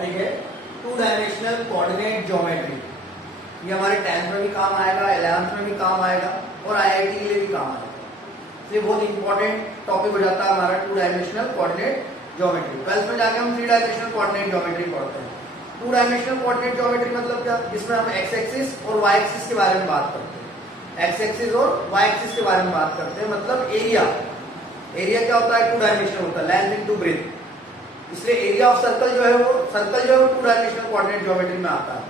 Topic है two dimensional coordinate geometry. ये हमारे 10th में भी काम आएगा, 11th में भी काम आएगा और IIT के लिए भी काम आएगा। तो ये बहुत इंपॉर्टेंट टॉपिक हो जाता है हमारा two dimensional coordinate geometry. 12th में जाके हम 3 डायमेंशनल कोऑर्डिनेट ज्योमेट्री पढ़ते हैं। टू डायमेंशनल कोऑर्डिनेट ज्योमेट्री मतलब क्या, जिसमें हम एक्स एक्सिस और वाई एक्सिस के बारे में बात करते हैं। एक्स एक्सिस और वाई एक्सिस के बारे में बात करते हैं, मतलब एरिया क्या होता है, टू डायमेंशनल होता है, लेंथ इनटू ब्रेथ। इसलिए एरिया ऑफ सर्कल जो है वो टू डायमेंशनल कोऑर्डिनेट ज्योमेट्री में आता है,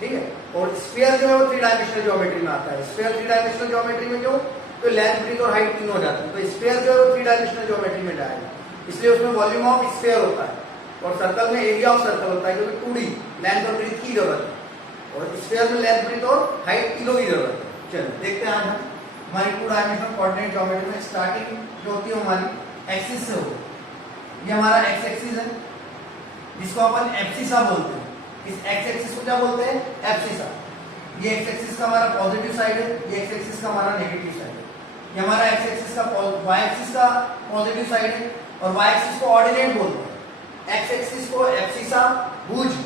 ठीक है। और स्फीयर जो है वो 3 डायमेंशनल ज्योमेट्री में आता है। स्फीयर 3 डायमेंशनल ज्योमेट्री में क्यों, तो लेंथ ब्रेथ और हाइट तीनों हो जाती है, तो स्फीयर जो है वो 3 डायमेंशनल ज्योमेट्री में जाएगा, इसलिए उसमें वॉल्यूम ऑफ स्फीयर होता है। और सर्कल में एरिया ऑफ सर्कल होता है, क्योंकि 2D लेंथ और ब्रेथ की जरूरत है, और स्फीयर में लेंथ ब्रेथ और हाइट तीनों की जरूरत है। चलो देखते हैं आज हम हमारी टू डायमेंशनल कोऑर्डिनेट ज्योमेट्री में स्टार्टिंग जो होती है हमारी एक्सिस से होगी। ये हमारा एक्स एक्सिस है, जिसको अपन एब्सिसा बोलते हैं। इस एक्स एक्सिस को क्या बोलते हैं, एब्सिसा। ये एक्स एक्सिस का हमारा पॉजिटिव साइड है, ये एक्स एक्सिस का हमारा नेगेटिव साइड है। ये हमारा एक्स एक्सिस का वाई एक्सिस का पॉजिटिव साइड है, और वाई एक्सिस को ऑर्डिनेट बोलते हैं। एक्स एक्सिस को एब्सिसा भुज,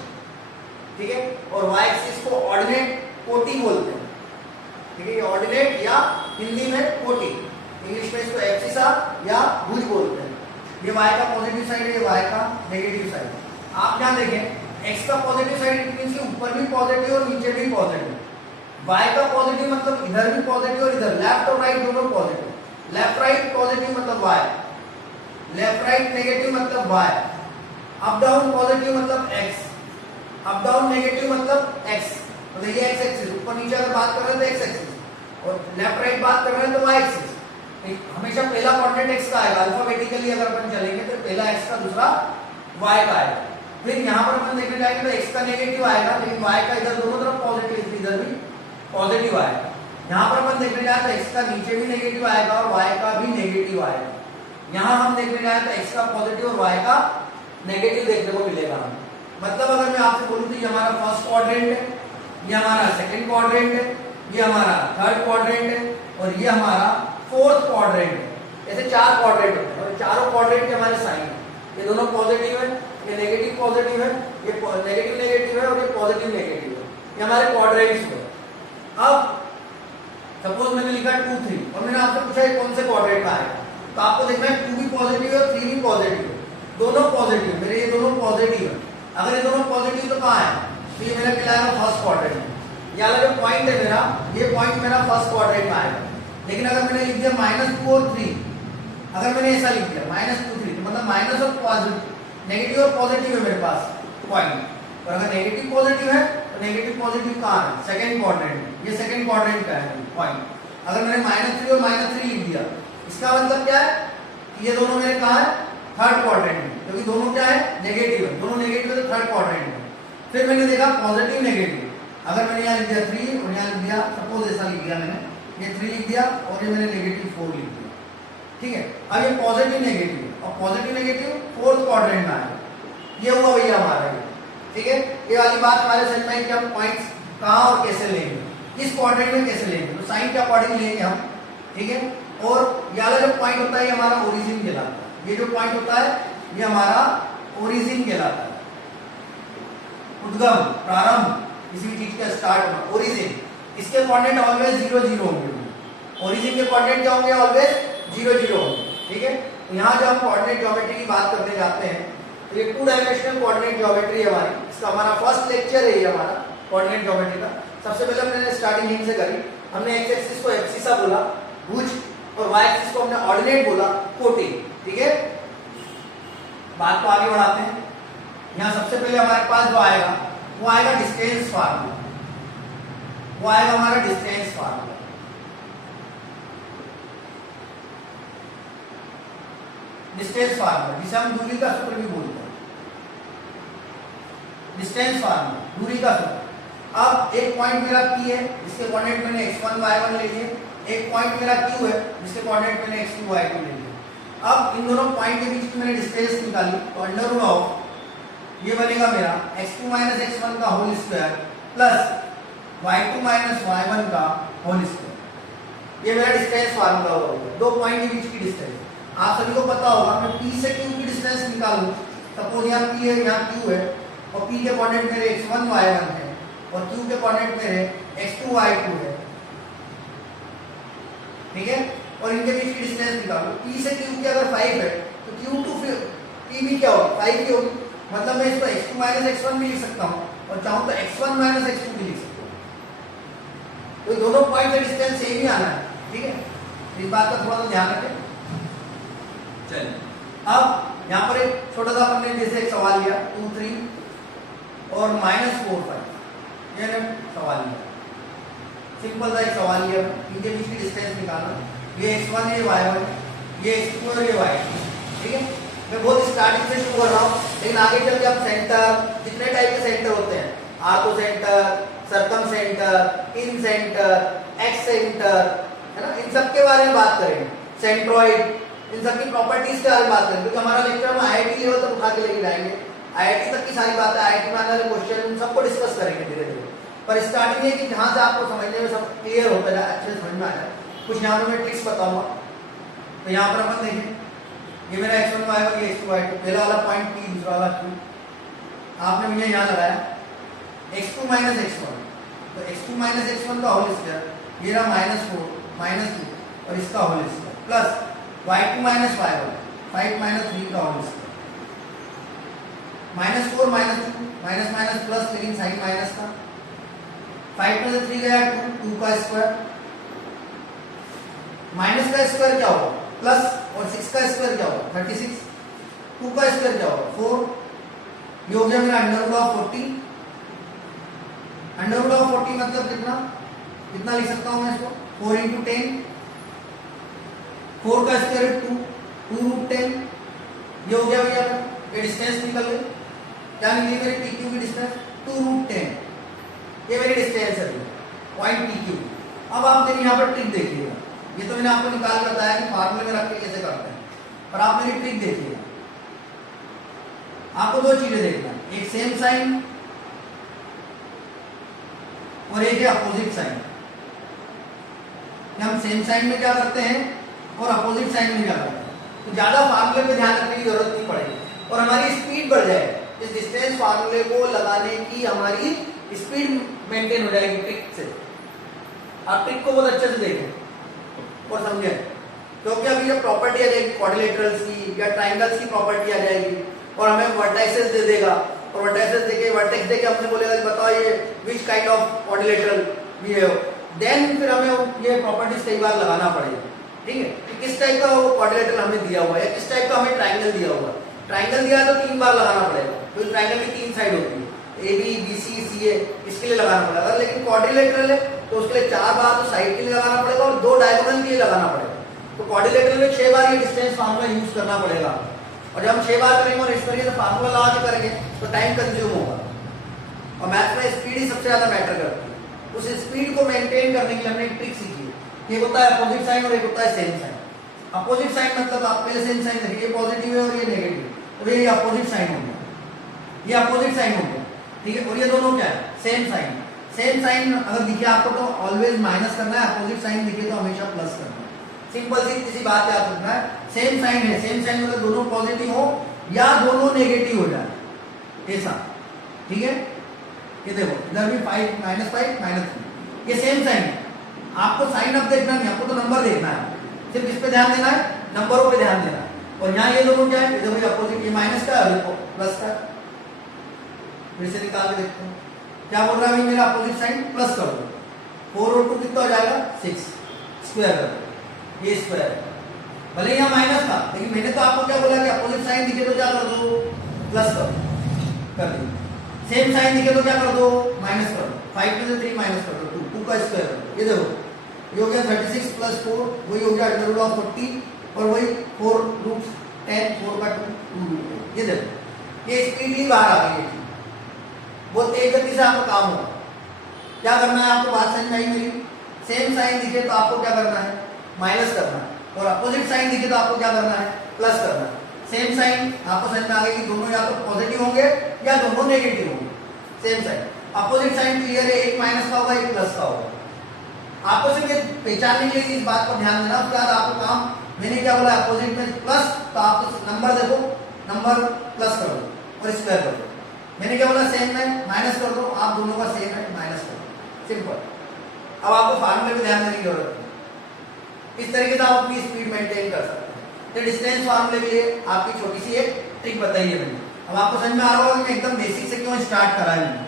ठीक है, और वाई एक्सिस को ऑर्डिनेट कोटि बोलते हैं, ठीक है। ये ऑर्डिनेट या हिंदी में कोटि, इंग्लिश में इसको एब्सिसा या भुज बोलते हैं। ये y का पॉजिटिव साइड है, ये y का नेगेटिव साइड है। आप यहाँ देखें x का पॉजिटिव साइड इट मींस कि ऊपर भी पॉजिटिव और नीचे भी पॉजिटिव। y का पॉजिटिव मतलब इधर भी पॉजिटिव और इधर, लेफ्ट और राइट दोनों पॉजिटिव। लेफ्ट राइट पॉजिटिव मतलब y, लेफ्ट राइट नेगेटिव मतलब y। अप डाउन पॉजिटिव मतलब x, अप डाउन नेगेटिव मतलब x। मतलब ये x एक्सिस, ऊपर नीचे अगर बात कर रहे हैं तो x एक्सिस, और लेफ्ट राइट बात कर रहे हैं तो y एक्सिस। हमेशा पहला कोऑर्डिनेट x का आएगा, अल्फाबेटिकली अगर अपन चलेंगे तो पहला x का, दूसरा y का आएगा। फिर यहाँ पर अपन देखने जाएंगे तो x का नेगेटिव आएगा, लेकिन y का इधर दोनों तरफ पॉजिटिव, इधर भी पॉजिटिव आएगा। यहाँ पर अपन देखने जाए तो x का नीचे भी नेगेटिव आएगा और y का भी नेगेटिव आएगा। यहाँ हम देखने जाए तो x का पॉजिटिव और y का नेगेटिव देखने को मिलेगा हमें। मतलब अगर मैं आपसे बोलूँ तो ये हमारा फर्स्ट क्वाड्रेंट है, ये हमारा सेकंड क्वाड्रेंट है, ये हमारा थर्ड क्वाड्रेंट है, और ये हमारा फोर्थ क्वाड्रेंट है। ऐसे 4 क्वाड्रेंट होते हैं, और चारों क्वाड्रेंट के हमारे साइन है। ये दोनों पॉजिटिव है, ये नेगेटिव पॉजिटिव है, ये नेगेटिव नेगेटिव है, और ये पॉजिटिव नेगेटिव है। ये हमारे क्वाड्रेंट्स हुए। अब सपोज मैंने लिखा 2 3 और मैंने आपसे पूछा ये कौन से क्वाड्रेंट में आएगा, तो आपको देखना है 2 भी पॉजिटिव है और 3 भी पॉजिटिव है, दोनों पॉजिटिव। मेरे ये दोनों पॉजिटिव है। अगर ये दोनों पॉजिटिव तो कहाँ है, तो ये मेरा कहलाएगा फर्स्ट क्वाड्रेंट में। ये वाला जो पॉइंट है मेरा, ये पॉइंट मेरा फर्स्ट क्वाड्रेंट में आएगा। लेकिन अगर मैंने लिख दिया -2 और 3, अगर मैंने ऐसा लिख दिया -2 3, तो मतलब माइनस और पॉजिटिव, नेगेटिव और पॉजिटिव है मेरे पास पॉइंट। और अगर नेगेटिव पॉजिटिव है तो नेगेटिव पॉजिटिव कहाँ है, सेकंड क्वाड्रेंट में। ये सेकंड क्वाड्रेंट का है पॉइंट। अगर मैंने -3 और -3 लिख दिया, इसका मतलब क्या है कि ये दोनों मेरे कहाँ है, थर्ड क्वाड्रेंट में, क्योंकि दोनों क्या है, नेगेटिव है। दोनों नेगेटिव है तो थर्ड क्वाड्रेंट में। फिर मैंने देखा पॉजिटिव नेगेटिव, अगर मैंने यहाँ लिख दिया 3 और यहाँ लिख दिया, सपोज ऐसा लिख दिया मैंने, ये 3 लिख दिया और ये मैंने नेगेटिव 4 लिख दिया, ठीक है। अब ये पॉजिटिव नेगेटिव और पॉजिटिव नेगेटिव फोर्थ क्वाड्रेंट में आया। ये हुआ भैया हमारा ये, ठीक है। ये वाली बात हमारे समझ में आई कि हम पॉइंट्स कहाँ और कैसे लेंगे, किस क्वाड्रेंट में कैसे लेंगे, तो साइन के अकॉर्डिंग लेंगे हम, ठीक है। और ये वाला जो पॉइंट होता है ये हमारा ओरिजिन कहलाता है। ये जो पॉइंट होता है ये हमारा ओरिजिन कहलाता है, उद्गम, प्रारंभ, किसी भी चीज का स्टार्ट होना, ओरिजिन। इसके कोऑर्डिनेट ऑलवेज 0 0 होंगे। ओरिजिन के कोऑर्डिनेट क्या होंगे, ऑलवेज 0 0 होंगे, ठीक है। तो यहाँ जब हम कोऑर्डिनेट ज्योमेट्री की बात करने जाते हैं तो ये 2 डायमेंशनल कोऑर्डिनेट ज्योमेट्री है हमारी। इसका हमारा फर्स्ट लेक्चर है ये हमारा कोऑर्डिनेट ज्योमेट्री का। सबसे पहले हमने स्टार्टिंग यहीं से करी। हमने एक्स एक्सिस को एब्सिसा बोला, भुज, और वाई एक्सिस को हमने ऑर्डिनेट बोला, कोटि, ठीक है। बात को आगे बढ़ाते हैं। यहाँ सबसे पहले हमारे पास जो आएगा वो आएगा डिस्टेंस फार्मूला, वो आएगा हमारा डिस्टेंस फार्मूला। डिस्टेंस फार्मूला जिसे हम दूरी का सूत्र भी बोलते हैं, डिस्टेंस फार्मूला, दूरी का सूत्र। अब एक पॉइंट मेरा P है, जिसके कोऑर्डिनेट मैंने x1 y1 ले लिए। एक पॉइंट मेरा Q है, जिसके कोऑर्डिनेट मैंने x2 y2 ले लिए। अब इन दोनों पॉइंट के बीच की मैंने डिस्टेंस निकाली, तो अंडर रूट ऑफ ये बनेगा मेरा x2 - x1 का whole square plus y2 - y1 का होल स्क्वायर। ये मेरा डिस्टेंस फार्मूला होगा, दो पॉइंट के बीच की डिस्टेंस। आप सभी को पता होगा, मैं P से Q की डिस्टेंस निकालूं, सपोज यहाँ P है, यहाँ Q है, और P के कोऑर्डिनेट मेरे x1 y1 है और Q के कोऑर्डिनेट मेरे x2 y2 है, ठीक है। और इनके बीच की डिस्टेंस निकालो, P से Q की अगर 5 है तो Q टू P भी क्या होगी, 5 की होगी। मतलब मैं इसको x2 माइनस x1 भी लिख सकता हूँ और चाहूँ तो x1 माइनस x2 भी लिख सकता हूँ। तो दोनों पॉइंट से डिस्टेंस सेम ही आना है, ठीक है। इस बात का थोड़ा सा ध्यान रखें। चलिए अब यहाँ पर एक छोटा सा हमने जैसे एक सवाल लिया 2 3 और -4 5, ये सवाल लिया, सिंपल सा एक सवाल लिया, इनके बीच की डिस्टेंस निकालना, ये x1 ये y1, ये x2 और ये y2, ठीक है। मैं बहुत स्टार्टिंग से शुरू कर रहा हूँ, लेकिन आगे चल के आप सेंटर, जितने टाइप के सेंटर होते हैं, आर्थो सेंटर, सर्कम सेंटर, इन सेंटर, एक्स सेंटर, है ना, इन सब के बारे में बात करेंगे, सेंट्रॉइड, इन सब की प्रॉपर्टीज के बारे में बात करेंगे, क्योंकि हमारा लेक्चर हम IIT लेवल तक उठा के लेके जाएंगे, IIT तक की सारी बातें, IIT में आने वाले क्वेश्चन सबको डिस्कस करेंगे धीरे धीरे। पर स्टार्टिंग है कि जहाँ से आपको समझने में सब क्लियर होता जाए, अच्छे से समझ में आ जाए, कुछ यहाँ पर मैं ट्रिक्स बताऊंगा। तो यहाँ पर अपन देखें, ये मेरा x1 y1, ये x2 y2, पहला वाला पॉइंट P, दूसरा वाला Q, आपने मुझे यहाँ लगाया x2 माइनस x1, तो x2 माइनस x1 का होल स्क्वायर, ये रहा -4 -2 और इसका whole square, plus y2 minus y1, 5 minus 3 का whole square, -4 -2 minus minus plus, लेकिन साइन माइनस था, 5 में से 3 गया 2 का स्क्वायर, माइनस का स्क्वायर क्या होगा प्लस, और 6 का स्क्वायर क्या होगा 36, 2 का स्क्वायर क्या होगा 4, ये हो गया मेरा √40, √40 मतलब कितना लिख सकता हूं मैं इसको, 4 × 10, 4 का स्क्वायर 2 √10, ये हो गया भैया, ये डिस्टेंस निकल गई, क्या निकली मेरी PQ की डिस्टेंस 2 √10, ये मेरी डिस्टेंस है पॉइंट PQ। अब आप मेरी यहाँ पर ट्रिक देखिएगा, ये तो मैंने आपको निकाल के बताया कि फार्मूले में रख के कैसे करते हैं, पर आप मेरी ट्रिक देखिएगा। आपको दो चीजें देखना है, एक सेम साइन और एक है अपोजिट साइन। हम सेम साइन में क्या करते हैं और अपोजिट साइन में क्या करते हैं, तो ज्यादा फार्मूले पे ध्यान रखने की जरूरत नहीं पड़ेगी और हमारी स्पीड बढ़ जाएगी। इस डिस्टेंस फार्मूले को लगाने की हमारी स्पीड मेंटेन हो जाएगी ट्रिक से। आप ट्रिक को बहुत अच्छे से देखें और समझें, क्योंकि अभी जब प्रॉपर्टी आ जाएगी क्वाड्रिलेटरल्स की या ट्राइंगल्स की प्रॉपर्टी आ जाएगी और हमें वर्टाइसेस दे देगा और वर्टाइसेस देके वर्टेक्स देके हमसे बोलेगा कि बताओ ये विच काइंड ऑफ क्वाड्रिलेटरल भी है, देन फिर हमें ये प्रॉपर्टीज कई बार लगाना पड़ेगा, ठीक है, कि किस टाइप का वो क्वाड्रिलेटरल हमें दिया हुआ है या किस टाइप का हमें ट्राइंगल दिया हुआ है। ट्राइंगल दिया है तो 3 बार लगाना पड़ेगा, तो ट्राइंगल की 3 साइड होती है, AB BC CA, इसके लिए लगाना पड़ेगा। लेकिन क्वाड्रिलेटरल है तो उसके लिए 4 बार तो साइड के लिए लगाना पड़ेगा और 2 डायगोनल के लिए लगाना पड़ेगा। तो क्वाड्रिलेटरल में 6 बार ये डिस्टेंस फार्मूला यूज करना पड़ेगा और जब हम 6 बार करेंगे और इस तरीके से फार्मूला लगा के करेंगे तो टाइम कंज्यूम होगा और मैथ्स में स्पीड ही सबसे ज्यादा मैटर करती है। उस स्पीड को मेंटेन करने के लिए हमने एक ट्रिक सीखी है, एक होता है अपोजिट साइन और एक होता है सेम साइन। अपोजिट साइन मतलब आप पहले सेम साइन देखिए, ये पॉजिटिव है और ये नेगेटिव, तो ये अपोजिट साइन हो गया, ये अपोजिट साइन हो गया, ठीक है। और ये दोनों क्या है, सेम साइन। सेम साइन अगर दिखे आपको तो ऑलवेज माइनस करना है, अपोजिट साइन दिखे तो हमेशा प्लस करना है। सिंपल सी किसी बात याद रखना है, सेम साइन है, सेम साइन मतलब दोनों पॉजिटिव हो या दोनों नेगेटिव हो जाए ऐसा, ठीक है। ये देखो इधर भी 5 -5 -3, ये सेम साइन है। आपको साइन अब देखना नहीं, आपको तो नंबर देखना है, सिर्फ इस पे ध्यान देना है, नंबरों पे ध्यान देना है। और यहाँ ये दोनों क्या है, देखो ये अपोजिट, ये माइनस का है और प्लस का। फिर से निकाल के देखते हैं क्या बोल रहा है, मेरा अपोजिट साइन प्लस कर दो, 4 और 2 कितना हो जाएगा 6, स्क्वायर कर दो, ये स्क्वायर भले यहाँ माइनस था लेकिन मैंने तो आपको क्या बोला कि अपोजिट साइन दिखे तो क्या कर दो प्लस कर दो, सेम साइन दिखे तो क्या कर दो माइनस कर दो, 5 में से 3 माइनस कर दो, 2 का स्क्वायर कर दो। ये देखो ये हो गया 36 + 4, वही हो गया √40 और वही 4√10, 4 का 2, ये देखो ये स्पीड ही बाहर आ गई है, बहुत तेज गति से आपका काम होगा। क्या करना है आपको, बात समझ में आई मेरी। सेम साइन दिखे तो आपको क्या करना है, माइनस करना है, और अपोजिट साइन दिखे तो आपको क्या करना है, प्लस करना है। सेम साइन आपको समझ में आ गया कि दोनों या तो पॉजिटिव होंगे या दोनों नेगेटिव होंगे। Same sign, opposite sign clear है, एक माइनस का होगा एक प्लस का होगा। आपको सिर्फ ये पहचानने के लिए इस बात पर ध्यान देना, उसके बाद आपको काम, मैंने क्या बोला अपोजिट में प्लस, तो आप नंबर देखो, नंबर प्लस कर दो और स्क्वायर कर दो, मैंने क्या बोला, सेम है माइनस कर दो, आप दोनों का सेम है माइनस कर दो, सिंपल। अब आपको फार्मूले पे ध्यान देने की जरूरत है। इस तरीके से आप अपनी स्पीड मेंटेन कर सकते हैं। तो डिस्टेंस फार्मूले के लिए आपकी छोटी सी एक ट्रिक बताई है मैंने। अब आपको समझ में आ रहा होगा कि एकदम बेसिक से क्यों स्टार्ट करा है मैंने,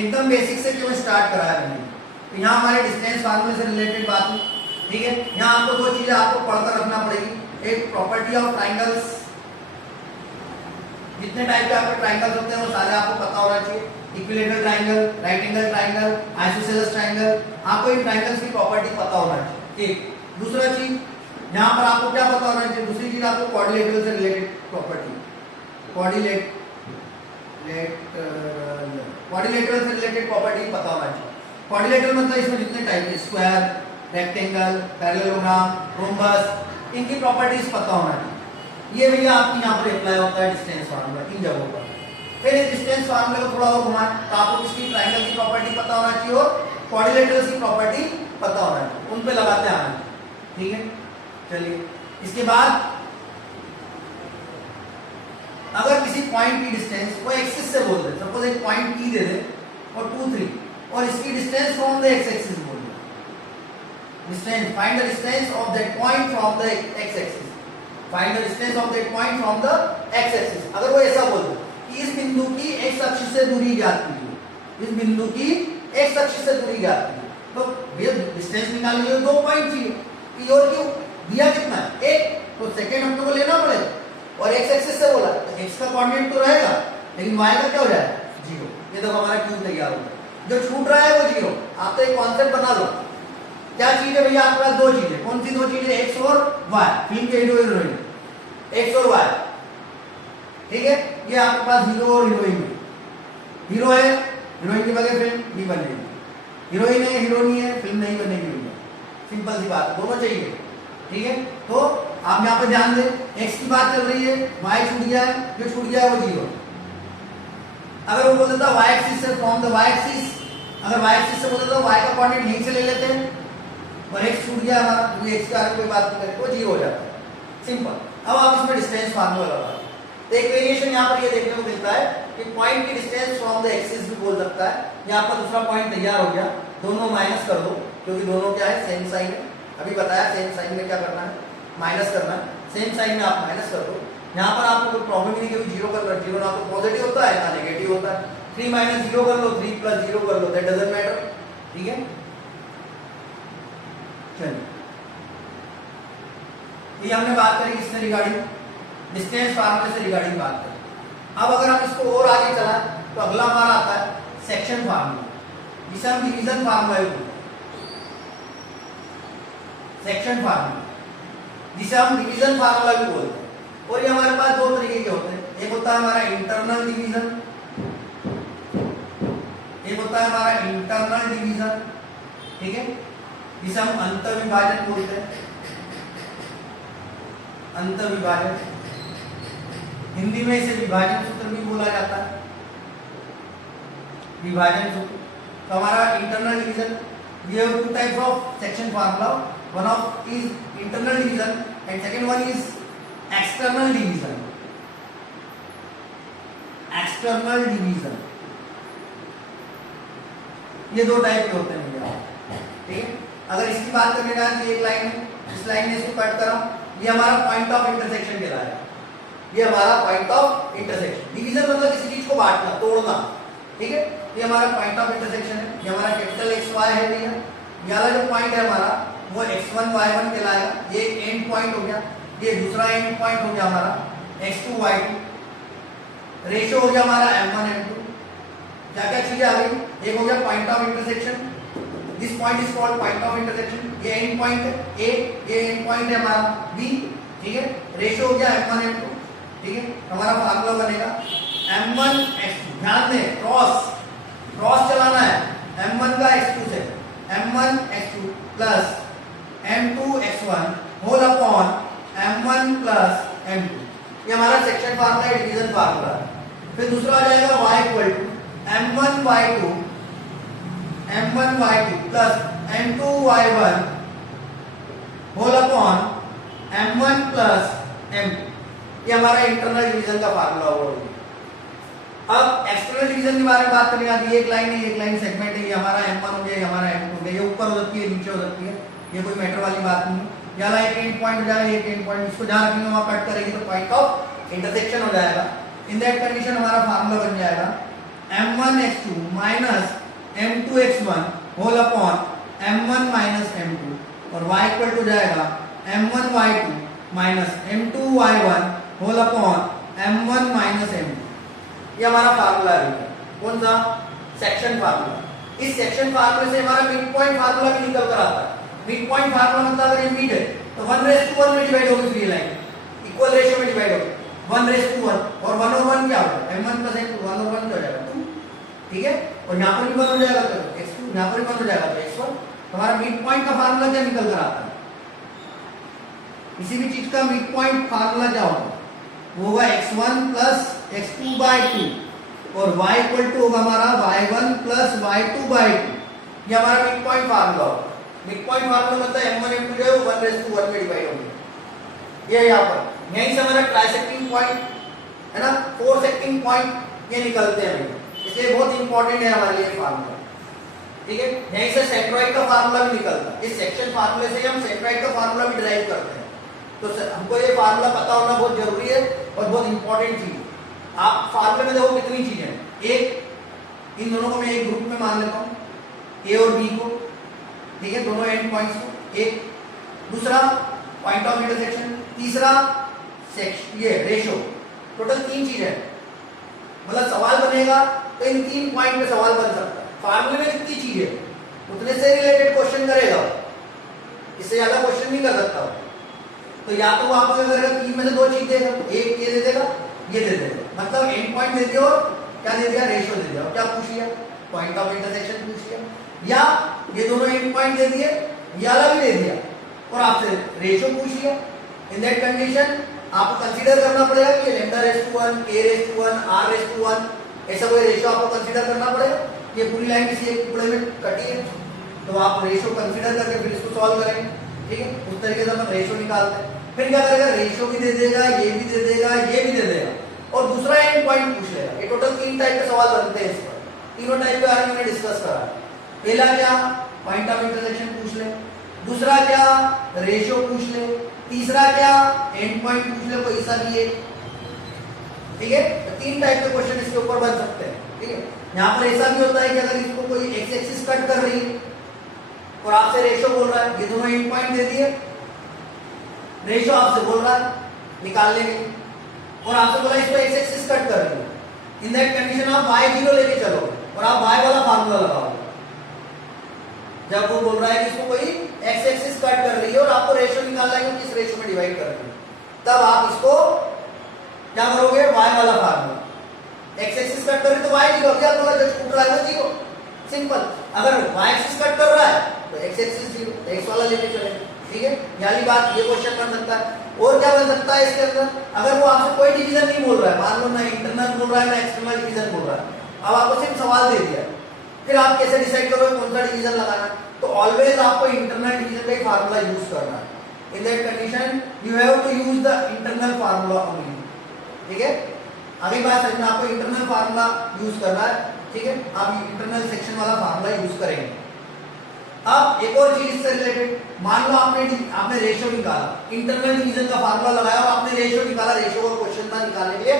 एकदम बेसिक से क्यों स्टार्ट करा है मैंने। तो यहाँ हमारे डिस्टेंस फार्मूले से रिलेटेड बात है, ठीक है। यहाँ आपको दो चीजें आपको पढ़कर रखना पड़ेगी। एक प्रॉपर्टी ऑफ ट्राइंगल्स, जितने टाइप के आपके ट्राइंगल्स होते हैं वो सारे आपको पता होना चाहिए। Equilateral triangle, right angle triangle, isosceles triangle, आपको इन ट्राइंगल्स की प्रॉपर्टी पता होना चाहिए। एक दूसरा चीज यहाँ पर आपको क्या पता होना चाहिए, दूसरी चीज आपको क्वाड्रिलेटरल से रिलेटेड प्रॉपर्टी, क्वाड्रिलेटरल से रिलेटेड प्रॉपर्टी पता होना चाहिए। क्वाड्रिलेटरल मतलब इसमें जितने टाइप है, स्क्वायर, रेक्टेंगल, पैरेललोग्राम, रोम्बस, इनकी प्रॉपर्टीज पता होना चाहिए। ये भैया आपकी यहाँ पर अप्लाई होता है डिस्टेंस फार्मूला इन जगहों पर। फिर इस डिस्टेंस फार्मूले को थोड़ा और घुमाएं तो आपको किसकी, ट्राइंगल की प्रॉपर्टी पता होना चाहिए और क्वाड्रिलेटरल की प्रॉपर्टी पता होना चाहिए, उन पे लगाते आना, ठीक है। चलिए इसके बाद अगर किसी पॉइंट की डिस्टेंस वो एक्सिस से बोल दे, सपोज एक पॉइंट P दे दे और 2 3 और इसकी distance from the X axis बोल दे, distance, find the distance of that point from the X axis, find the distance of that point from the X axis. अगर वो ऐसा बोल दे कि इस बिंदु की एक्स अक्ष से दूरी ज्ञात कीजिए, इस बिंदु की एक्स अक्ष से दूरी ज्ञात कीजिए, तो ये डिस्टेंस निकालने के लिए दो पॉइंट चाहिए कि और क्यों दिया कितना है, एक, तो सेकंड हम तो लेना पड़ेगा और एक्स एक्सिस से बोला तो एक्स का कोऑर्डिनेट तो रहेगा लेकिन वाई का क्या हो जाएगा, जीरो। ये देखो हमारा क्यूब तैयार हो गया, जो छूट रहा है वो जीरो। आप तो एक कॉन्सेप्ट बना लो, क्या चीज है भैया आपके पास, दो चीजें, कौन सी दो चीजें, एक्स और वाई, फिल्म के हीरो हीरोइन, एक्स और वाई, ठीक है। ये आपके पास हीरो और हीरोइन है, हीरो है, हीरोइन के बगैर फिल्म नहीं बनेगी, हीरोइन है, हीरो नहीं है, फिल्म नहीं बनेगी, सिंपल सी बात, दोनों चाहिए, ठीक है। तो आप यहाँ पे ध्यान दें, x की बात चल रही है, y छूट गया है, जो छूट गया है वो जीरो। अगर वो बोल देता y एक्सिस से फ्रॉम द y एक्सिस, अगर y एक्सिस से बोल देता y का कोऑर्डिनेट यहीं से ले लेते हैं और x छूट गया हमारा, क्योंकि x के बारे में कोई बात नहीं करें, वो जीरो हो जाता है, सिंपल। अब आप इसमें डिस्टेंस फार्मूला लगा, तो एक वेरिएशन यहाँ पर ये देखने को मिलता है कि पॉइंट की डिस्टेंस फ्रॉम द एक्सिस भी बोल सकता है। यहाँ पर दूसरा पॉइंट तैयार हो गया, दोनों माइनस कर दो क्योंकि दोनों क्या है, सेम साइन है। अभी बताया सेम साइन में क्या करना है, माइनस करना है, सेम साइन में आप माइनस कर दो। यहाँ पर आपको कोई प्रॉब्लम ही नहीं, क्योंकि जीरो कर लो, जीरो ना तो पॉजिटिव होता है ना नेगेटिव होता है। 3 माइनस जीरो कर लो, 3 प्लस जीरो कर लो, दैट डजंट मैटर, ठीक है। चलिए ये हमने बात करी किससे रिगार्डिंग, डिस्टेंस फार्मूले से रिगार्डिंग बात करें। अब अगर हम इसको और आगे चलाएं तो अगला हमारा आता है सेक्शन फार्मूला, जिसे हम डिवीजन फार्मूला बोलते हैं, सेक्शन फार्मूला जिसे हम डिवीजन फार्मूला भी बोलते हैं। और ये हमारे पास दो तरीके के होते हैं, एक होता है हमारा इंटरनल डिवीजन, एक होता है हमारा इंटरनल डिवीजन, ठीक है, जिसे हम अंतर्विभाजन बोलते हैं, अंतर्विभाजन, हिंदी में इसे विभाजन सूत्र भी बोला जाता है, विभाजन सूत्र। तो हमारा internal division, we have two types of section formula, one of is internal division and second one is external division, external division, ये दो टाइप के होते हैं भैया, ठीक है। अगर इसकी बात करने का तो एक लाइन है, इस लाइन में इसको कट करा, ये हमारा पॉइंट ऑफ इंटरसेक्शन कहलाएगा, ये हमारा पॉइंट ऑफ इंटरसेक्शन। डिवीजन मतलब किसी चीज को बांटना, तोड़ना, ठीक है। ये हमारा पॉइंट ऑफ इंटरसेक्शन है, ये हमारा कैपिटल एक्स वाई है भैया, ये वाला जो पॉइंट है हमारा वो x1 y1 कहलाएगा, ये एंड पॉइंट हो गया, ये दूसरा एंड पॉइंट हो गया हमारा x2 y2, रेशियो हो गया हमारा m1 m2। क्या क्या चीजें आ गई, एक हो गया point of intersection, this point is called point of intersection, ये एंड पॉइंट है a, ये एंड पॉइंट है हमारा b, ठीक है। रेशियो हो गया m1 m2, ठीक है। हमारा फार्मूला बनेगा m1 x2, ध्यान दें क्रॉस चलाना है, m1 का x2 से, m1 x2 plus m2 x1 whole upon m1 plus m2, ये हमारा सेक्शन फार्मूला है, डिवीजन फार्मूला है। फिर दूसरा आ जाएगा y equal to m1 y2 plus m2 y1 whole upon m1 plus m2, ये हमारा इंटरनल डिवीजन का फार्मूला होगा। अब एक्सटर्नल डिवीजन के बारे में बात करनी आती है। एक लाइन है, एक लाइन सेगमेंट है, ये हमारा M1 हो गया, ये हमारा M2 हो गया, ये ऊपर हो सकती है, नीचे हो सकती है, ये कोई मैटर वाली बात नहीं है। यहाँ एक एंड पॉइंट हो जाएगा, एक एंड पॉइंट, इसको जहाँ रखेंगे वहाँ कट करेंगे तो पॉइंट ऑफ इंटरसेक्शन हो जाएगा। इन दैट कंडीशन हमारा फार्मूला बन जाएगा M1x2 minus M2x1 whole upon M1 minus M2 और y इक्वल टू जाएगा M1y2 minus M2y1 whole upon M1 minus M2। ये हमारा फार्मूला है। कौन सा? Section formula. इस सेक्शन फार्मूले से हमारा मिड पॉइंट फार्मूला भी निकल कर आता है। मिड पॉइंट फार्मूला मतलब अगर ये मिड है तो 1:1 में डिवाइड होगी फ्री लाइन, इक्वल रेशियो में डिवाइड होगी 1:1 और 1 और 1 क्या होगा? M1 प्लस M2, 1 और 1 क्या हो जाएगा? 2। ठीक है, और यहाँ पर भी 1 हो जाएगा तो x2, यहाँ पर भी 1 हो जाएगा तो x1। तो हमारा मिड पॉइंट का फार्मूला क्या निकल कर आता है? किसी भी चीज का मिड पॉइंट फार्मूला क्या होगा? वो होगा x1 प्लस x2/2 और y इक्वल टू होगा हमारा y1 प्लस y2/2। ये हमारा मिड पॉइंट फार्मूला होगा। मिड पॉइंट फार्मूला मतलब M1 M2 जो है वो 1:1 में डिवाइड होंगे। ये यहाँ पर यहीं से हमारा ट्राइसेक्टिंग पॉइंट है ना, फोर सेक्टिंग पॉइंट ये निकलते हैं, इसलिए बहुत इंपॉर्टेंट है हमारे लिए फार्मूला। ठीक है, यहीं से सेंट्रॉइड का फार्मूला भी निकलता है। इस सेक्शन फार्मूले से हम सेंट्रॉइड का फार्मूला भी डिराइव करते हैं। तो हमको ये फार्मूला पता होना बहुत जरूरी है और बहुत इंपॉर्टेंट चीज है। आप फार्मूले में देखो कितनी चीजें हैं। एक, इन दोनों को मैं एक ग्रुप में मान लेता हूँ, ए और बी को। ठीक है, दोनों एंड पॉइंट्स को। एक, दूसरा पॉइंट ऑफ इंटरसेक्शन, तीसरा ये रेशो। टोटल 3 चीजें हैं। मतलब सवाल बनेगा तो इन 3 पॉइंट पे सवाल बन सकता है। फार्मूले में जितनी चीजें उतने से रिलेटेड क्वेश्चन करेगा, इससे ज्यादा क्वेश्चन नहीं कर सकता। तो या तो आपको अगर 3 में से 2 चीज देगा, एक ये दे देगा, ये दे देगा, मतलब एंड पॉइंट दे दिया और क्या दे दिया? रेशियो दे दिया। और क्या पूछ लिया? पॉइंट ऑफ इंटरसेक्शन पूछ लिया। या ये दोनों एंड पॉइंट दे दिए, ये अलग भी दे दिया और आपसे रेशियो पूछ लिया। इन दैट कंडीशन आपको कंसीडर करना पड़ेगा कि λ1, k1, r1 ऐसा कोई रेशियो आपको कंसीडर करना पड़ेगा। ये पूरी लाइन किसी एक टुकड़े में कटी है तो आप रेशियो कंसीडर करके फिर इसको सॉल्व करेंगे। ठीक है, उस तरीके से हम रेशियो निकालते हैं। फिर क्या करेगा? रेशियो भी दे देगा, ये भी दे देगा, ये भी दे देगा और दूसरा एंड पॉइंट पूछ लेगा। ये टोटल 3 टाइप के सवाल बनते हैं इस पर। तीनों टाइप के बारे में हमने डिस्कस करा। पहला क्या? पॉइंट ऑफ इंटरसेक्शन पूछ ले। दूसरा क्या? रेशियो पूछ ले। तीसरा क्या? एंड पॉइंट पूछ ले, कोई सा भी है। ठीक है, तो 3 टाइप के क्वेश्चन इसके ऊपर बन सकते हैं। ठीक है, यहाँ पर ऐसा भी होता है कि अगर इसको कोई एक्स एक्सिस कट कर रही है और आपसे रेशियो बोल रहा है, ये दोनों एंड पॉइंट दे दिए, रेशियो आपसे बोल रहा है निकालने के लिए और आपसे बोला इसको एक्स एक्सिस कट कर रही है। इन दैट कंडीशन आप y0 लेके चलो और आप y वाला फार्मूला लगाओ। जब वो बोल रहा है कि इसको कोई एक्स एक्सिस कट कर रही है और आपको रेशियो निकालना है कि किस रेशियो में डिवाइड कर रही है, तब आप इसको क्या करोगे? y वाला फार्मूला। एक्स एक्सिस कट कर रही तो y0, क्या बोला? जब छूट रहा है वो 0, सिंपल। अगर y एक्सिस कट कर रहा है तो x एक्सिस 0, x वाला लेके चले। ठीक है, यानी बात ये क्वेश्चन बन सकता है। और क्या बन सकता है इसके अंदर? अगर वो आपसे कोई डिवीजन नहीं बोल रहा है, मान लो ना इंटरनल बोल रहा है ना एक्सटर्नल डिवीजन बोल रहा है, अब आपको सिर्फ सवाल दे दिया, फिर आप कैसे डिसाइड करोगे कौन सा डिवीजन लगाना है? तो ऑलवेज आपको इंटरनल डिवीजन का ही फार्मूला यूज करना है। In that condition you have to use the internal formula only. ठीक है, अगली बात समझना, आपको इंटरनल फार्मूला यूज करना है। ठीक है, आप इंटरनल सेक्शन वाला फार्मूला यूज करेंगे। अब एक और चीज से रिलेटेड, मान लो आपने रेशियो निकाला, इंटरनल डिवीजन का फार्मूला लगाया और आपने रेशियो निकाला। रेशियो का क्वेश्चन था निकालने के लिए,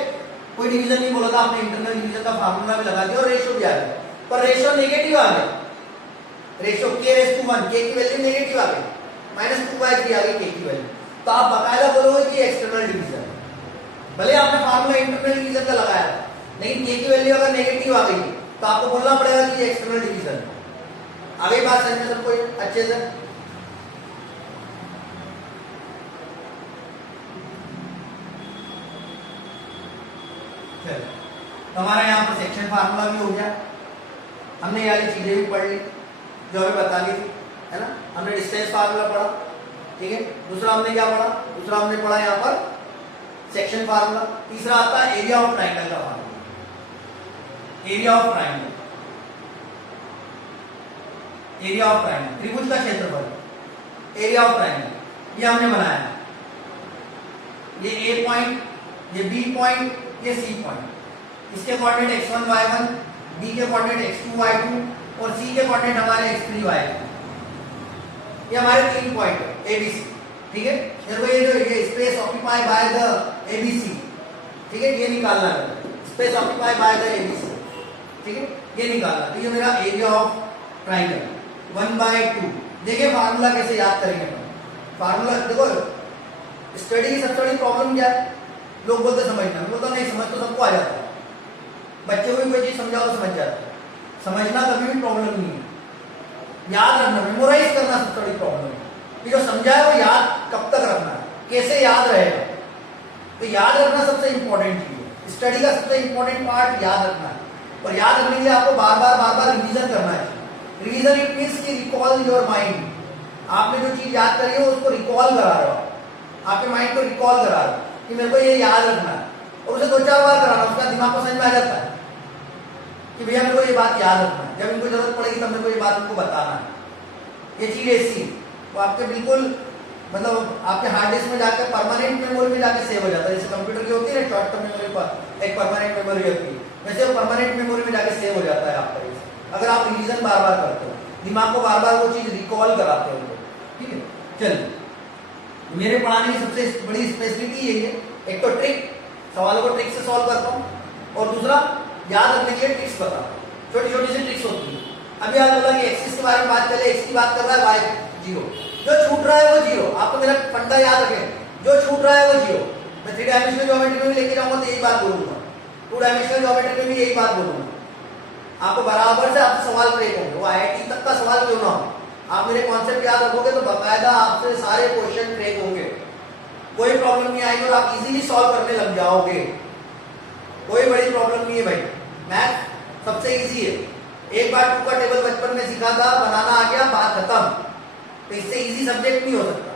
कोई डिवीजन नहीं बोला था, आपने इंटरनल डिवीजन का फार्मूला भी लगा दिया और रेशियो भी आ गया, पर रेशियो नेगेटिव आ गया। रेशियो k1, k की वैल्यू नेगेटिव आ गई, -2/3 आ गई k की वैल्यू। तो आप बकायदा बोलोगे कि एक्सटर्नल डिवीजन, भले आपने फार्मूला इंटरनल डिवीजन का लगाया लेकिन k की वैल्यू अगर नेगेटिव आ गई तो आपको बोलना पड़ेगा कि एक्सटर्नल डिवीजन। आगे बात समझ में सबको अच्छे से? तो हमारा यहाँ पर सेक्शन फार्मूला भी हो गया, हमने ये वाली चीजें भी पढ़ ली जो हमें बतानी थी, है ना। हमने डिस्टेंस फार्मूला पढ़ा। ठीक है, दूसरा हमने क्या पढ़ा? दूसरा हमने पढ़ा यहाँ पर सेक्शन फार्मूला। तीसरा आता है एरिया ऑफ ट्राइंगल का formula. Area of triangle, area of triangle, त्रिभुज का क्षेत्रफल, एरिया ऑफ ट्राइंगल। ये हमने बनाया, ये ए पॉइंट, ये बी पॉइंट, ये सी पॉइंट। इसके कोऑर्डिनेट x1 y1, b के कोऑर्डिनेट x2 y2 और c के कोऑर्डिनेट हमारे x3 y3। ये हमारे 3 पॉइंट है ABC, ठीक है। मेरे को ये जो ये space occupy by the ABC, ठीक है, ये निकालना है, space occupy by the ABC, ठीक है, ये निकालना। तो ये मेरा एरिया ऑफ ट्राइंगल 1/2। देखिए फार्मूला कैसे याद करेंगे अपन। फार्मूला देखो, स्टडी की सबसे बड़ी प्रॉब्लम क्या है, लोग बोलते समझना, मैं बोलता नहीं, समझ तो सबको आ जाता है, बच्चे को भी कोई चीज समझाओ तो समझ जाता है, समझना कभी भी प्रॉब्लम नहीं है, याद रखना, मेमोराइज करना सबसे बड़ी प्रॉब्लम है कि जो समझा है वो याद कब तक रखना है, कैसे याद रहेगा। तो याद रखना सबसे इंपॉर्टेंट चीज है, स्टडी का सबसे इंपॉर्टेंट पार्ट याद रखना है। और याद रखने के लिए आपको बार बार रिवीजन करना है। रिवीजन इट मींस कि रिकॉल योर माइंड, आपने जो चीज याद करी है उसको रिकॉल करा रहे हो, आपके माइंड को रिकॉल करा रहे हो कि मेरे को ये याद रखना है, और उसे 2-4 बार कराना, उसका दिमाग को समझ में आ जाता है कि भैया मेरे को ये बात याद रखना है, जब इनको जरूरत पड़ेगी तब मेरे को ये बात उनको बताना है। ये चीज ऐसी तो आपके बिल्कुल मतलब आपके हार्ड डिस्क में जाकर परमानेंट मेमोरी में जाकर सेव हो जाता है। जैसे कंप्यूटर की होती है ना शॉर्ट टर्म मेमोरी पर एक परमानेंट मेमोरी होती है, वैसे वो परमानेंट मेमोरी में जाकर सेव हो जाता है आपका। अगर आप रिवीजन बार बार करते हो, दिमाग को बार बार वो चीज रिकॉल कराते हो, ठीक है। चलिए, मेरे पढ़ाने की सबसे बड़ी स्पेशलिटी यही है, एक तो ट्रिक, सवालों को ट्रिक से सॉल्व करता हूँ, और दूसरा याद रखने के लिए ट्रिक्स बताता हूँ, छोटी छोटी सी ट्रिक्स होती है। अभी आप बोला कि एक्सिस के बारे में बात करें, एक्स की बात कर रहा है, वाई 0, जो छूट रहा है वो 0। आपको मेरा फंडा याद रखें, जो छूट रहा है वो 0। मैं 3 डायमेंशनल ज्योमेट्री में भी लेके जाऊंगा तो यही बात बोलूंगा, 2 डायमेंशनल ज्योमेट्री में भी यही बात बोलूंगा। आपको बराबर से आपसे सवाल क्रिएट होंगे, वो IIT तक का सवाल क्यों ना हो, आप मेरे कॉन्सेप्ट याद रखोगे तो बाकायदा आपसे सारे क्वेश्चन क्रिएट होंगे, कोई प्रॉब्लम नहीं आएगी और आप इजीली सॉल्व करने लग जाओगे। कोई बड़ी प्रॉब्लम नहीं है भाई, मैथ सबसे इजी है। एक बार 2 का टेबल बचपन में सीखा था, बनाना आ गया, बात खत्म। तो इससे इजी सब्जेक्ट नहीं हो सकता।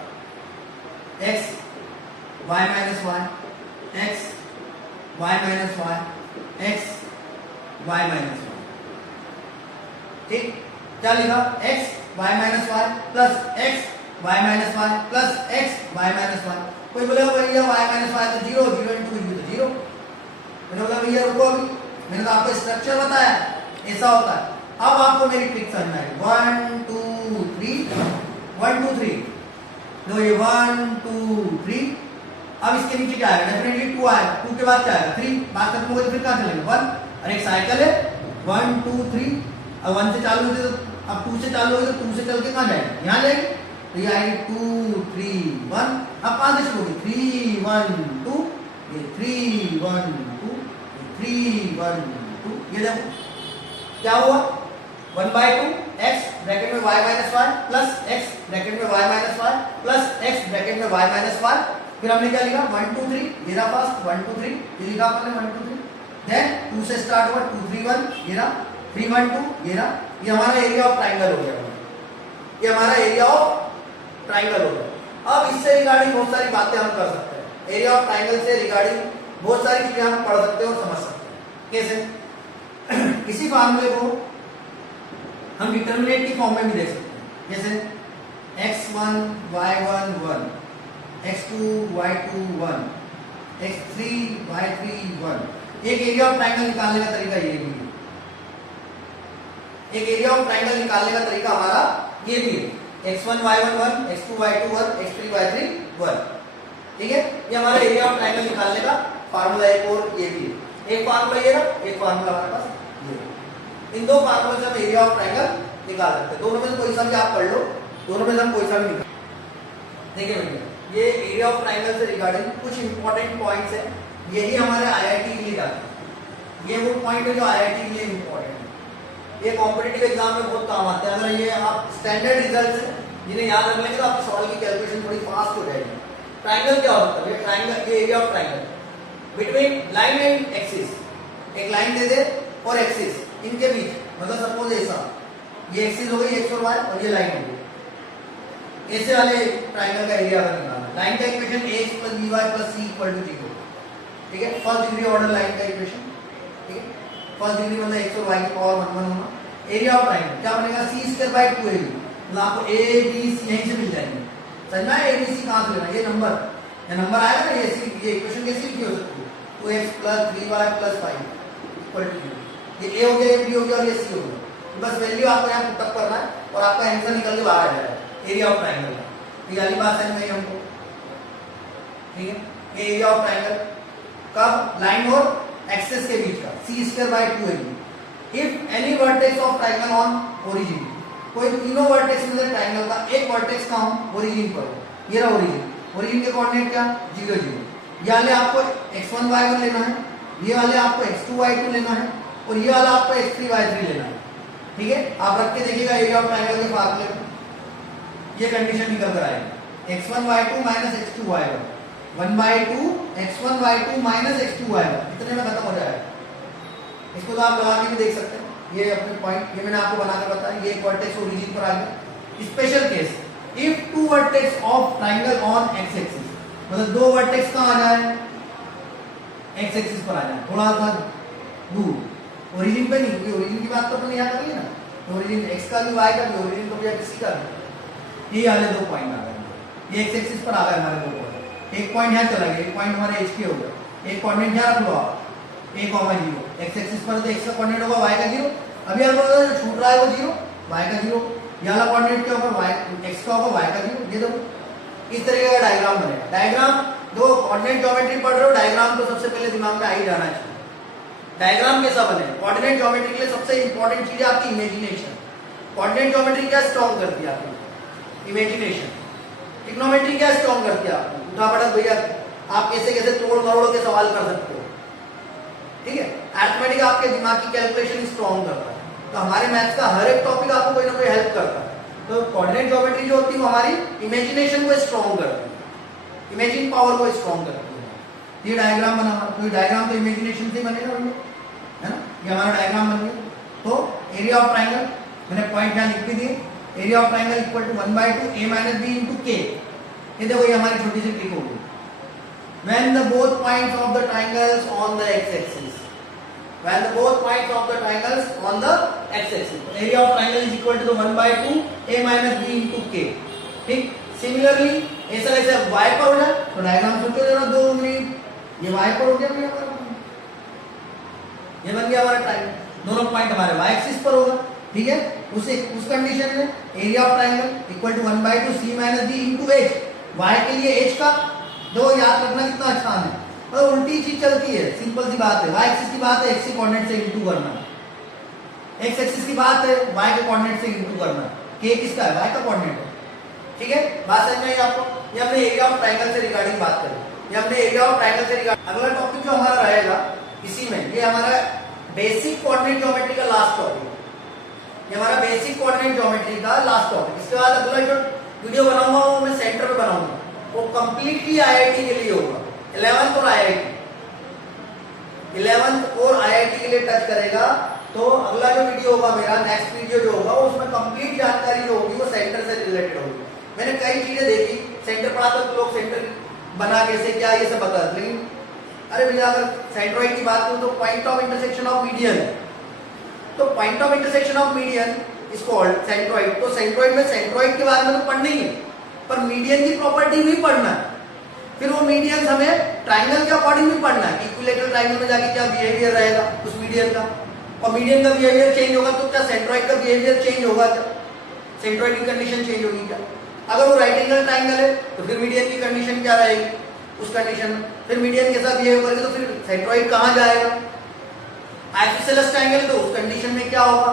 x y minus y, x y minus y, x y minus y, ठीक। क्या लिखा, x y minus y plus x y minus y plus x y minus y। कोई बोलेगा भैया y minus y तो 0, 0 into 2 तो 0। मैंने बोला भैया रुको, अभी मैंने तो आपको स्ट्रक्चर बताया, ऐसा होता है। अब आपको मेरी ट्रिक समझ में आएगी, 1 2 3 1 2 3, लो ये 1 2 3। अब इसके नीचे क्या आएगा, डेफिनेटली 2 आएगा, 2 के बाद क्या आएगा 3, बात खत्म हो गई, फिर कहां चलेंगे 1, और एक साइकिल है 1 2 3। अब 1 से चालू होती है तो अब 2 से चालू होगी तो 2 से चल के कहां जाएगी, यहां जाएगी, तो ये आएगी 2 3 1। अब 5 से शुरू होगी 3 1 2, ये 3 1 2, 3 1 2। ये देखो क्या हुआ, 1/2 x ब्रैकेट में y minus y plus x bracket में y minus y plus x bracket में y माइनस y। फिर हमने क्या लिखा 1 2 3, ये रहा फर्स्ट 1 2 3, ये लिखा हमने 1 2 3। देन 2 से स्टार्ट हुआ 2 3 1, ये रहा 3 1 2, ये रहा। ये हमारा एरिया ऑफ ट्राइंगल हो गया, ये हमारा एरिया ऑफ ट्राइंगल हो गया। अब इससे रिगार्डिंग बहुत सारी बातें हम कर सकते हैं, एरिया ऑफ ट्राइंगल से रिगार्डिंग बहुत सारी चीजें हम पढ़ सकते हैं और समझ सकते हैं। कैसे, इसी फार्मूले को हम डिटरमिनेंट की फॉर्म में भी देख सकते हैं, जैसे x1 y1 1, x2 y2 1, x3 y3 1। एक एरिया ऑफ ट्राइंगल निकालने का तरीका ये भी है, एक एरिया ऑफ ट्राइंगल निकालने का तरीका हमारा ये भी है, x1 y1 1, x2 y2 1, x3 y3 1, ठीक है। ये हमारा एरिया ऑफ ट्राइंगल निकालने का फार्मूला एक और ये भी है। एक फार्मूला ये रहा, एक फार्मूला हमारे पास ये। इन दो फार्मूले से हम एरिया ऑफ ट्राइंगल निकाल सकते हैं, दोनों में से कोई सा भी आप पढ़ लो, दोनों में से हम कोई सा भी निकाल। देखिए भैया, ये एरिया ऑफ ट्राइंगल से रिगार्डिंग कुछ इंपॉर्टेंट पॉइंट्स है, यही हमारे IIT के लिए जाते हैं। ये वो पॉइंट है जो IIT के लिए इंपॉर्टेंट है, ये कॉम्पिटिटिव एग्जाम में बहुत काम आते हैं। अगर ये आप स्टैंडर्ड रिजल्ट है जिन्हें याद रख लेंगे तो आपके सवाल की कैलकुलेशन थोड़ी फास्ट हो जाएगी। ट्राइंगल क्या होता है, ट्राइंगल ये area of triangle between line and axis, एक लाइन दे दे और एक्सिस इनके बीच, मतलब सपोज ऐसा, ये एक्सिस हो गई x और y और ये लाइन हो गई, ऐसे वाले ट्राइंगल का एरिया अगर निकालना, लाइन का इक्वेशन ax + by + c = 0, ठीक है। फर्स्ट डिग्री ऑर्डर लाइन का इक्वेशन, ठीक है। फर्स्ट डिग्री मतलब x और y की पावर 1 1 होना। एरिया ऑफ ट्राइंगल क्या बनेगा, c²/2ab, मतलब आपको a b c यहीं से मिल जाएंगे। समझ में आया, a b c कहां से लेना, ये नंबर आएगा ना, ये इक्वेशन कैसे लिखी हो सकती है, 2x + 3y + 5, इक्वल टू 0। ये ए हो गया, ये बी हो गया और ये सी हो गया। बस वैल्यू आपको यहाँ पुटअप करना है और आपका आंसर निकल के बाहर आ जाएगा एरिया ऑफ ट्राइंगल का। ये वाली बात समझ में आई हमको, ठीक है। ये एरिया ऑफ ट्राइंगल कब, लाइन और एक्सिस के बीच का, C square by 2ab। If any vertex of triangle on origin, कोई तीनों वर्टेक्स में से ट्राइंगल का एक वर्टेक्स का हम ओरिजिन पर हो, ये रहा ओरिजिन, ओरिजिन के कोऑर्डिनेट क्या 0 0। ये वाले आपको x1 y1 लेना है, ये वाले आपको x2 y2 लेना है और ये वाला आपको x3 y3 लेना है, ठीक है। आप रख के देखिएगा एरिया ऑफ ट्राइंगल के फार्मूले में ये कंडीशन निकल कर आएगी, x1 y2 minus x2 y1, 1/2 x1 y2 minus x2 y1, इतने में खत्म हो जाएगा। इसको तो आप लगा के भी देख सकते हैं, ये अपने पॉइंट, ये मैंने आपको बनाकर बताया, ये एक वर्टेक्स ओरिजिन पर आ गया। Special case, if two vertex of triangle on x axis, मतलब दो वर्टेक्स कहां आ जाए, x एक्सिस पर आ जाए, थोड़ा सा दूर, ओरिजिन पे नहीं, क्योंकि ओरिजिन की बात तो अपन यहाँ करेंगे ना, तो ओरिजिन x का भी y का भी, ओरिजिन को भी किसी का भी, ये वाले दो पॉइंट आ गए, ये x एक्सिस पर आ गए हमारे दो पॉइंट। एक पॉइंट यहाँ चला गया, एक पॉइंट हमारे h के हो गया, एक कोऑर्डिनेट यहाँ रख लो आप a, 0, x एक्सिस पर तो x का कोऑर्डिनेट होगा y का 0, अभी आप जो छूट रहा है वो 0, y का 0, ये वाला कोऑर्डिनेट क्या होगा y, x का होगा y का 0, ये देखो इस तरीके का डायग्राम बनेगा। डायग्राम, दो कोऑर्डिनेट ज्योमेट्री पढ़ रहे हो, डायग्राम तो सबसे पहले दिमाग में आ ही जाना चाहिए। डायग्राम कैसा बने, कोऑर्डिनेट ज्योमेट्री के लिए सबसे इंपॉर्टेंट चीज है आपकी इमेजिनेशन। कोऑर्डिनेट ज्योमेट्री क्या स्ट्रॉन्ग करती है आपकी, इमेजिनेशन। ट्रिग्नोमेट्री क्या स्ट्रॉन्ग करती है आपको, उठा पटक भैया आप कैसे कैसे तोड़ मरोड़ के सवाल कर सकते हो, ठीक है। अरिथमेटिक आपके दिमाग की कैलकुलेशन स्ट्रॉन्ग करता है, तो हमारे मैथ्स का हर एक टॉपिक आपको कोई ना कोई हेल्प करता है। तो कोऑर्डिनेट ज्योमेट्री जो होती है वो हमारी इमेजिनेशन को स्ट्रॉन्ग करती है, इमेजिन पावर को स्ट्रॉन्ग करती है। ये डायग्राम बना, तो डायग्राम तो इमेजिनेशन से बनेगा भैया, है ना। ये हमारा डायग्राम बन गया। तो एरिया ऑफ ट्राइंगल मैंने पॉइंट यहाँ लिख के दिए, area of triangle equal to 1/2 a minus b into k। ये देखो ये हमारी छोटी सी ट्रिक होगी। When the both points of the triangles on the x-axis, when the both points of the triangles on the x-axis, area of triangle is equal to the 1/2 a minus b into k, ठीक। Similarly ऐसा ऐसा y पर हो जाए तो diagram सोचो जरा 2 minute, ये y पर हो गया भैया हमारा, ये बन गया हमारा ट्रायंगल, दोनों पॉइंट हमारे y एक्सिस पर होगा, ठीक है। उस कंडीशन में area of triangle equal to 1/2 c minus d into h, y के लिए h का दो, याद रखना कितना आसान है, और उल्टी चीज चलती है, सिंपल सी बात है। y एक्सिस की बात है x के कोऑर्डिनेट से इंटू करना, x एक्सिस की बात है y के कोऑर्डिनेट से इंटू करना, k किसका है, y का कोऑर्डिनेट है, ठीक है। बात समझ में आई आपको। ये हमने एरिया ऑफ ट्रायंगल से रिगार्डिंग बात करी, ये हमने एरिया ऑफ ट्रायंगल से रिगार्डिंग। अगला टॉपिक जो हमारा रहेगा इसी में, ये हमारा बेसिक कोऑर्डिनेट ज्योमेट्री का लास्ट टॉपिक, ये हमारा बेसिक कोऑर्डिनेट ज्योमेट्री का लास्ट टॉपिक। इसके बाद अगला जो वीडियो बनाऊंगा वो मैं सेंटर पे बनाऊंगा, वो कंप्लीटली आईआईटी के लिए होगा, 11th और आईआईटी, 11th और आईआईटी के लिए टच करेगा। तो अगला जो वीडियो होगा मेरा, नेक्स्ट वीडियो जो होगा उसमें कंप्लीट जानकारी जो होगी वो सेंटर से रिलेटेड होगी। मैंने कई चीजें देखी, सेंटर पढ़ाते तो लोग सेंटर बना कैसे क्या ये सब बता, लेकिन अरे भैया अगर सेंट्रॉइड की बात करूं तो point of intersection of median, तो point of intersection of median is called centroid. तो सेंट्रॉइड में सेंट्रॉइड के बारे में तो पढ़ना ही है, पर मीडियन की प्रॉपर्टी भी पढ़ना है। फिर वो मीडियन हमें ट्राइंगल के अकॉर्डिंग भी पढ़ना है, इक्विलेटरल ट्राइंगल में जाके क्या बिहेवियर रहेगा उस मीडियन का, और मीडियन का बिहेवियर चेंज होगा तो क्या सेंट्रॉइड का बिहेवियर चेंज होगा, क्या सेंट्रॉइड की कंडीशन चेंज होगी क्या। अगर वो राइट एंगल ट्राइंगल है तो फिर मीडियन की कंडीशन क्या रहेगी उस कंडीशन में, फिर मीडियन के साथ बिहेव करेगा तो फिर सेंट्रॉइड कहां जाएगा। आइसोसेलेस ट्राइंगल तो उस कंडीशन में क्या होगा,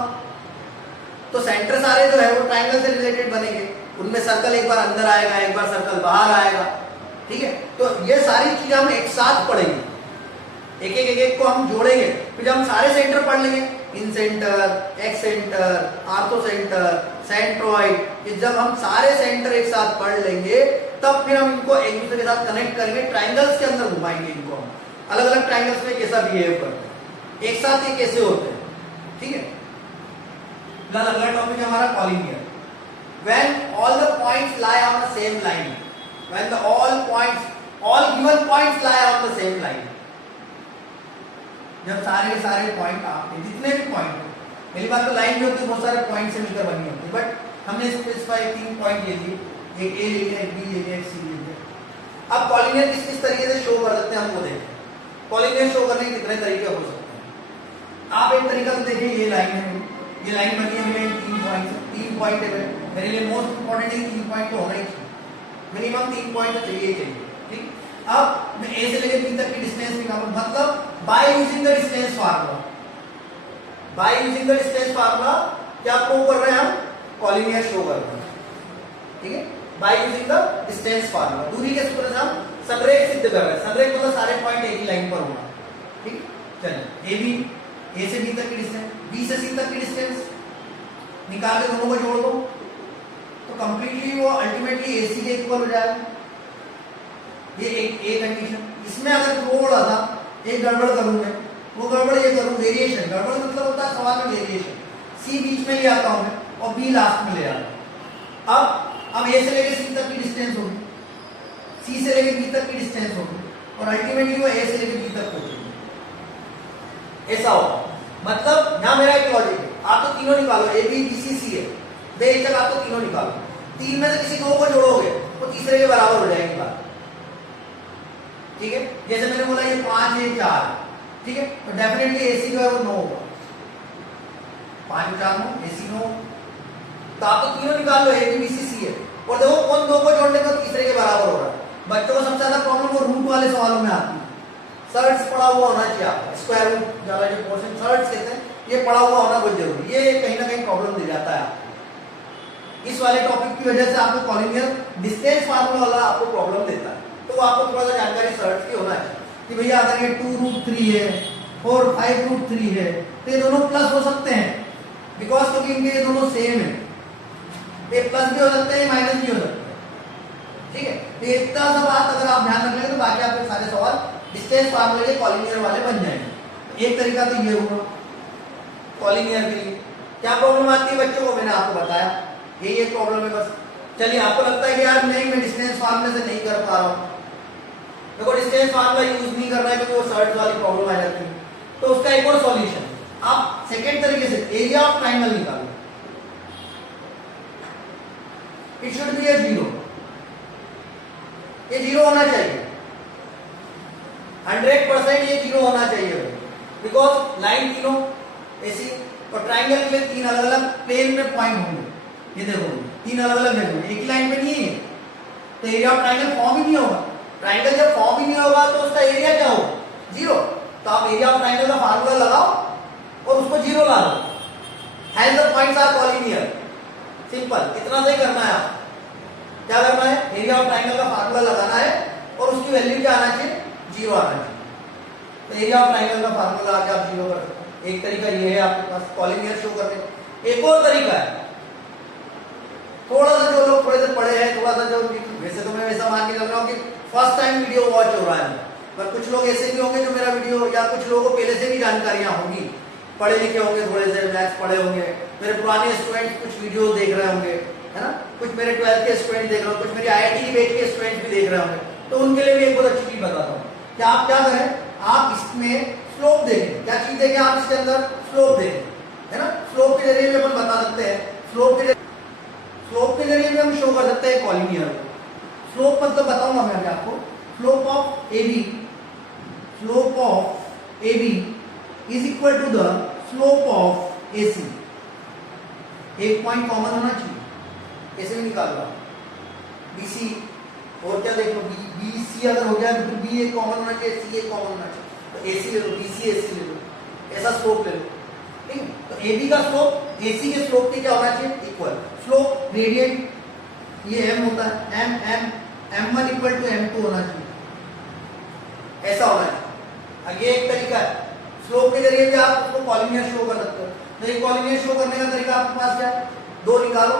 तो सेंटर सारे जो है वो ट्राइंगल से रिलेटेड बनेंगे, उनमें सर्कल एक बार अंदर आएगा एक बार सर्कल बाहर आएगा, ठीक है। तो ये सारी चीजें हम एक साथ पढ़ेंगे, एक एक को हम जोड़ेंगे, फिर जब हम सारे सेंटर पढ़ लेंगे, incentre, excentre, orthocentre, centroid, ये जब हम सारे सेंटर एक साथ पढ़ लेंगे तब फिर हम इनको एक दूसरे के साथ कनेक्ट करेंगे, ट्राइंगल्स के अंदर घुमाएंगे इनको हम, अलग अलग ट्राइंगल्स में कैसा बिहेव करते हैं, एक साथ ये कैसे होते हैं, ठीक है। अगला टॉपिक है हमारा collinear. When all the points lie on the same line, when all given points lie on the same line, जब सारे के सारे पॉइंट आपके जितने भी पॉइंट हो, पहली बात तो लाइन जो होती है बहुत सारे पॉइंट से मिलकर बनी होती है, बट हमने स्पेसिफाई 3 पॉइंट ले लिए, एक ए ले लिया, एक बी ले लिया, एक सी ले लिया। अब कॉलिनियर किस किस तरीके से शो कर सकते हैं हम वो देखें। कॉलिनियर शो करने के कितने तरीके हो सकते हैं। आप एक तरीका से देखिए, ये लाइन है, ये लाइन बनी है मेरे 3 पॉइंट है मेरे लिए मोस्ट इंपॉर्टेंट है, 3 पॉइंट तो होना ही चाहिए, मिनिमम 3 पॉइंट तो चाहिए चाहिए, ठीक। अब मैं ए से लेके बी तक की डिस्टेंस निकालूं, मतलब by using the distance formula, by using the distance formula क्या प्रूव कर रहे हैं हम, कॉलिनियर शो कर रहे हैं, ठीक है। By using the distance formula दूरी के सूत्र से हम संरेख सिद्ध कर रहे हैं, संरेख मतलब सारे पॉइंट एक ही लाइन पर होना, ठीक। चलिए ए बी, ए से बी तक की डिस्टेंस, बी से सी तक की डिस्टेंस निकाल के दोनों को जोड़ दो तो कंप्लीटली वो अल्टीमेटली एसी के इक्वल हो जाएगा। ये एक कंडीशन। इसमें अगर थोड़ा सा एक गड़बड़ करूं मैं, वो गड़बड़ ये करूं, वेरिएशन, गड़बड़ मतलब होता है सवाल में वेरिएशन, सी बीच में ले आता हूं मैं और बी लास्ट में ले आता हूं। अब ए से लेके सी तक की डिस्टेंस होगी, सी से लेके बी तक की डिस्टेंस होगी और अल्टीमेटली वो ए से लेके बी तक पहुंचेगी, ऐसा होगा। मतलब यहां मेरा एक लॉजिक है, आप तो तीनों निकालो, ए बी बी सी सी है, बेशक आप तो तीनों निकालो, तीन में से किसी दो को जोड़ोगे वो तीसरे के बराबर हो जाएगी बात, ठीक है। जैसे मैंने बोला ये 5 ये 4, ठीक है, तो डेफिनेटली एसी का वो 9 होगा, 5 4 9 एसी 9, तो आप तो तीनों निकाल लो, ए बी सी सी है और देखो कौन दो को जोड़ने पर तीसरे के बराबर हो रहा है। बच्चों को सबसे ज्यादा प्रॉब्लम वो रूट वाले सवालों में आती है, सर्ट्स पढ़ा हुआ होना चाहिए आपका, स्क्वायर रूट वाला जो पोर्शन सर्ट्स कहते हैं, ये पढ़ा हुआ होना बहुत जरूरी, ये कहीं ना कहीं प्रॉब्लम दे जाता है आपको। इस वाले टॉपिक की वजह से आपको कॉलिनियर डिस्टेंस फार्मूला वाला आपको प्रॉब्लम देता है, तो आपको थोड़ा सा जानकारी सर्च की होना चाहिए कि भैया अगर ये 2√3 है और 5√3 है तो ये दोनों प्लस हो सकते हैं, बिकॉज क्योंकि इनके ये दोनों सेम है, ये प्लस भी हो सकते हैं माइनस भी हो सकते हैं, ठीक है। तो इतना सा बात अगर आप ध्यान रखेंगे तो बाकी आपके सारे सवाल डिस्टेंस फार्मूले के कॉलिनियर वाले बन जाएंगे। एक तरीका तो ये हुआ कॉलिनियर के लिए। क्या प्रॉब्लम आती है बच्चों को, मैंने आपको बताया, यही एक प्रॉब्लम है बस। चलिए आपको लगता है कि यार नहीं मैं डिस्टेंस फार्मूले से नहीं कर पा रहा हूँ, देखो डिस्टेंस फार्मूला यूज नहीं करना है क्योंकि वो सर्ट वाली प्रॉब्लम आ जाती है, तो उसका एक और सॉल्यूशन, आप सेकंड तरीके से एरिया ऑफ ट्रायंगल निकालो, इट शुड बी 0, ये 0 होना चाहिए, 100% ये 0 होना चाहिए, बिकॉज लाइन तीनों ऐसी और ट्रायंगल के लिए 3 अलग अलग प्लेन में पॉइंट होंगे, ये देखो 3 अलग अलग जगह, एक ही लाइन पे नहीं है, तो एरिया ऑफ ट्रायंगल फॉर्म ही नहीं होगा। ट्रायंगल जब फॉर्म ही नहीं होगा तो उसका एरिया क्या होगा, 0। तो आप एरिया ऑफ ट्रायंगल का फार्मूला लगाओ और उसको 0 ला लो, hence the points are collinear, simple, इतना सही करना है। आप क्या करना है, एरिया ऑफ ट्रायंगल का फार्मूला लगाना है और उसकी वैल्यू क्या आना चाहिए, 0 आना चाहिए, तो एरिया ऑफ ट्रायंगल का फार्मूला आके आप 0 कर सकते हैं। एक तरीका ये है आपके पास कॉलिनियर शो करने का। एक और तरीका है, थोड़ा सा जो लोग थोड़े से पढ़े हैं, थोड़ा सा जो, वैसे तो मैं वैसा मान के चल रहा हूँ कि फर्स्ट टाइम वीडियो वॉच हो रहा है, पर कुछ लोग ऐसे भी होंगे जो मेरा वीडियो, या कुछ लोगों को पहले से भी जानकारियां होंगी, पढ़े लिखे होंगे, थोड़े से मैथ्स पढ़े होंगे, मेरे पुराने स्टूडेंट्स कुछ वीडियो देख रहे होंगे, है ना, कुछ मेरे 12th के स्टूडेंट देख रहे हो, कुछ मेरे IIT की बैच के स्टूडेंट भी देख रहे होंगे, तो उनके लिए भी एक बहुत अच्छी चीज बताता हूँ कि आप क्या करें, आप इसमें स्लोप देखें, क्या चीज देखें आप इसके अंदर, स्लोप देखें, है ना, स्लोप के जरिए भी अपन बता सकते हैं, स्लोप के जरिए भी हम शो कर सकते हैं कॉलिनियर को। स्लोप मतलब बताऊंगा मैं अभी आपको, slope of AB is equal to the slope of AC, एक पॉइंट कॉमन होना चाहिए, कैसे भी निकाल लो BC, और क्या देख लो BC अगर हो जाए तो B एक कॉमन होना चाहिए, C एक कॉमन होना चाहिए, तो AC ले लो, BC AC ले लो, ऐसा स्लोप ले लो, ठीक है। तो AB का स्लोप AC के स्लोप के क्या होना चाहिए, इक्वल। स्लोप ग्रेडियंट ये M होता है, M1 इक्वल टू M2 होना चाहिए, ऐसा होना चाहिए। ये एक तरीका है, स्लोप के जरिए भी आप उसको कॉलिनियर शो कर सकते हो। तो ये कॉलिनियर शो करने का तरीका आपके पास क्या है, 2 निकालो,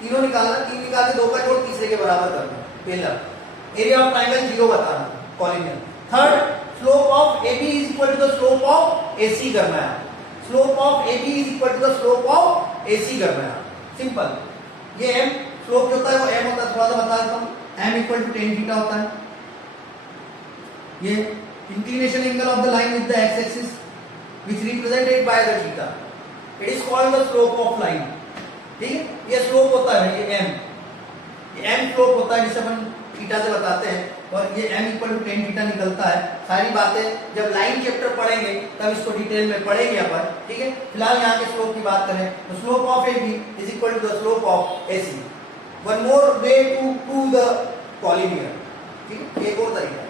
तीनों निकालना, 3 निकाल के 2 का जोड़ तीसरे के बराबर करना, पहला एरिया ऑफ ट्रायंगल 0 बताना, collinear. Third, slope of AB is equal to the slope of AC करना है, slope of AB is equal to the slope of AC करना है, सिंपल। ये M स्लोप जो होता है वो M होता है, थोड़ा सा बता देता हूं, M equal to tan theta होता है, ये inclination angle of the line with the x axis which represented by the theta, it is called the slope of line, ठीक है। ये स्लोप होता है, ये M स्लोप होता है जिसे अपन थीटा से बताते हैं, और ये m equal to tan theta निकलता है। सारी बातें जब लाइन चैप्टर पढ़ेंगे तब इसको डिटेल में पढ़ेंगे अपन, ठीक है। फिलहाल यहाँ के स्लोप की बात करें तो slope of A B is equal to the slope of A C. One more way to prove the collinear, ठीक है, एक और तरीका